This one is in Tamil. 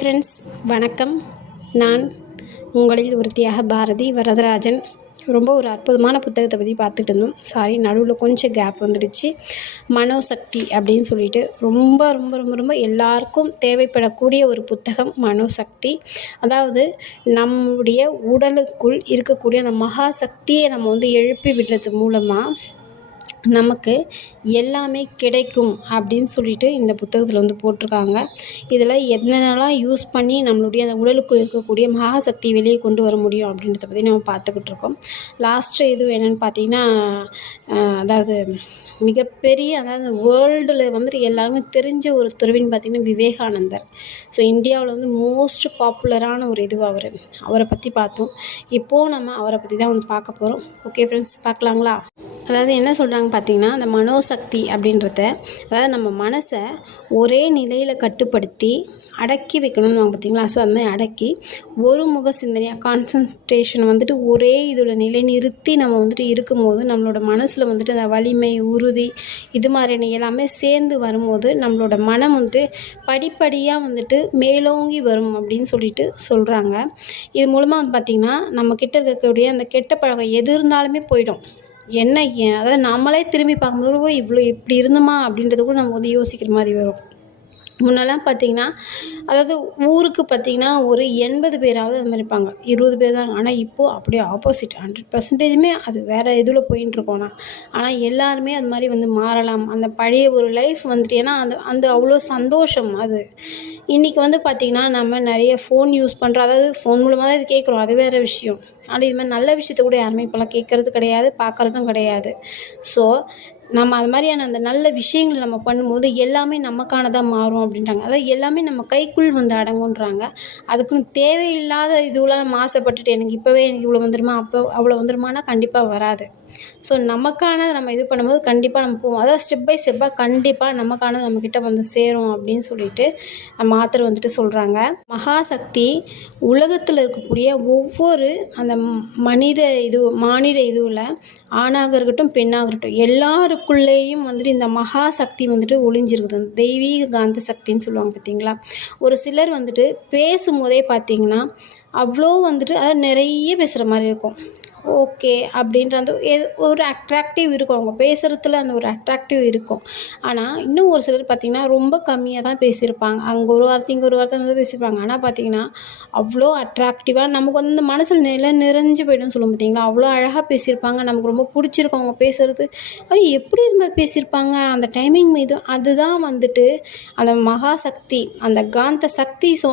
ஃப்ரெண்ட்ஸ், வணக்கம். நான் உங்களில் ஒருத்தியாக பாரதி வரதராஜன். ரொம்ப ஒரு அற்புதமான புத்தகத்தை பற்றி பார்த்துட்டு இருந்தோம். நடுவில் கொஞ்சம் கேப் வந்துடுச்சு. மனோசக்தி அப்படின்னு சொல்லிட்டு ரொம்ப ரொம்ப ரொம்ப ரொம்ப எல்லாருக்கும் தேவைப்படக்கூடிய ஒரு புத்தகம் மனோசக்தி. அதாவது நம்முடைய உடலுக்குள் இருக்கக்கூடிய அந்த மகாசக்தியை நம்ம எழுப்பி விடுறது மூலமாக நமக்கு எல்லாமே கிடைக்கும் அப்படின்னு சொல்லிட்டு இந்த புத்தகத்தில் போட்டிருக்காங்க. இதில் என்னென்னலாம் யூஸ் பண்ணி நம்மளுடைய அந்த உடலுக்குள் இருக்கக்கூடிய மகாசக்தி வெளியே கொண்டு வர முடியும் அப்படின்றத பற்றி நம்ம பார்த்துக்கிட்டு இருக்கோம். லாஸ்ட்டு இது என்னென்னு பார்த்தீங்கன்னா, அதாவது மிகப்பெரிய வேர்ல்டில் எல்லாருமே தெரிஞ்ச ஒரு துறவின்னு பார்த்திங்கன்னா விவேகானந்தர். ஸோ இந்தியாவில் மோஸ்ட் பாப்புலரான ஒரு அவரை பற்றி பார்த்தோம். இப்போது நம்ம அவரை பற்றி தான் பார்க்க போகிறோம். ஓகே ஃப்ரெண்ட்ஸ், பார்க்கலாங்களா? அதாவது என்ன சொல்கிறாங்க பார்த்தீங்கன்னா, அந்த மனோசக்தி அப்படின்றத, அதாவது நம்ம மனசை ஒரே நிலையில் கட்டுப்படுத்தி அடக்கி வைக்கணும்னு பார்த்தீங்களா. ஸோ அந்த மாதிரி அடக்கி ஒரு முக சிந்தனையாக கான்சன்ட்ரேஷன் ஒரே இதில் நிலைநிறுத்தி நம்ம இருக்கும்போது நம்மளோட மனசில் அந்த வலிமை, உறுதி, இது மாதிரியான எல்லாமே சேர்ந்து வரும்போது நம்மளோட மனம் படிப்படியாக மேலோங்கி வரும் அப்படின்னு சொல்லிட்டு சொல்கிறாங்க. இது மூலமாக பார்த்திங்கன்னா நம்ம கிட்ட இருக்கக்கூடிய அந்த கெட்ட பழக்கம் எது இருந்தாலுமே போயிடும். அதாவது நம்மளே திரும்பி பார்க்கும்போது இப்படி இருந்தோமா அப்படின்றது கூட நம்ம யோசிக்கிற மாதிரி வரும். முன்னெல்லாம் பார்த்திங்கன்னா, அதாவது ஊருக்கு பார்த்திங்கன்னா ஒரு 80 பேராவது அது மாதிரி இருப்பாங்க, 20 பேர் தான். ஆனால் இப்போது அப்படியே ஆப்போசிட் 100% அது வேறு இதில் போயின்ட்டுருக்கோம். ஆனால் எல்லாருமே அது மாதிரி மாறலாம். அந்த பழைய ஒரு லைஃப் ஏன்னா அந்த அவ்வளோ சந்தோஷம் அது. இன்றைக்கி பார்த்திங்கன்னா நம்ம நிறைய ஃபோன் யூஸ் பண்ணுறோம். அதாவது ஃபோன் மூலமாக தான் இது கேட்குறோம், அது வேறு விஷயம். ஆனால் இது மாதிரி நல்ல விஷயத்த கூட யாருமே இப்போலாம் கேட்குறது கிடையாது, பார்க்குறதும் கிடையாது. ஸோ நம்ம அது மாதிரியான அந்த நல்ல விஷயங்களை நம்ம பண்ணும்போது எல்லாமே நமக்கானதாக மாறும் அப்படின்றாங்க. அதாவது எல்லாமே நம்ம கைக்குள் அடங்குன்றாங்க. அதுக்குன்னு தேவையில்லாத இதுவெலாம் ஆசைப்பட்டுட்டு எனக்கு இவ்வளோ வந்துடுமா, அப்போ அவ்வளோ வந்துடுமானா கண்டிப்பாக வராது. ஸோ நமக்கானதை நம்ம இது பண்ணும்போது கண்டிப்பாக நம்ம போவோம். அதாவது ஸ்டெப் பை ஸ்டெப்பாக கண்டிப்பாக நமக்கானது நம்மக்கிட்ட சேரும் அப்படின்னு சொல்லிட்டு நம்ம ஆத்தர் சொல்கிறாங்க. மகாசக்தி உலகத்தில் இருக்கக்கூடிய ஒவ்வொரு அந்த மானிட இதுவில் ஆணாக இருக்கட்டும், பெண்ணாக இருக்கட்டும், எல்லாருக்குள்ளேயும் இந்த மகாசக்தி ஒளிஞ்சிருக்குது. தெய்வீக காந்த சக்தின்னு சொல்லுவாங்க பார்த்தீங்களா. ஒரு சிலர் பேசும்போதே பார்த்தீங்கன்னா அவ்வளோ அதாவது நிறைய பேசுகிற மாதிரி இருக்கும். ஓகே அப்படின்ற அந்த ஒரு அட்ராக்டிவ் இருக்கும், அவங்க பேசுகிறதுல அந்த ஒரு அட்ராக்டிவ் இருக்கும். ஆனால் இன்னும் ஒரு சிலர் பார்த்திங்கன்னா ரொம்ப கம்மியாக தான் பேசியிருப்பாங்க. அங்கே ஒரு வார்த்தை இங்கே ஒரு வார்த்தை பேசியிருப்பாங்க. ஆனால் பார்த்திங்கன்னா அவ்வளோ அட்ராக்டிவாக நமக்கு அந்த மனசில் நிறைஞ்சு போய்டும் சொல்லுவோம் பார்த்தீங்களா. அவ்வளோ அழகாக பேசியிருப்பாங்க, நமக்கு ரொம்ப பிடிச்சிருக்கும் அவங்க பேசுகிறது. அது எப்படி இது மாதிரி பேசியிருப்பாங்க, அந்த டைமிங் அதுதான் அந்த மகாசக்தி, அந்த காந்த சக்தி. ஸோ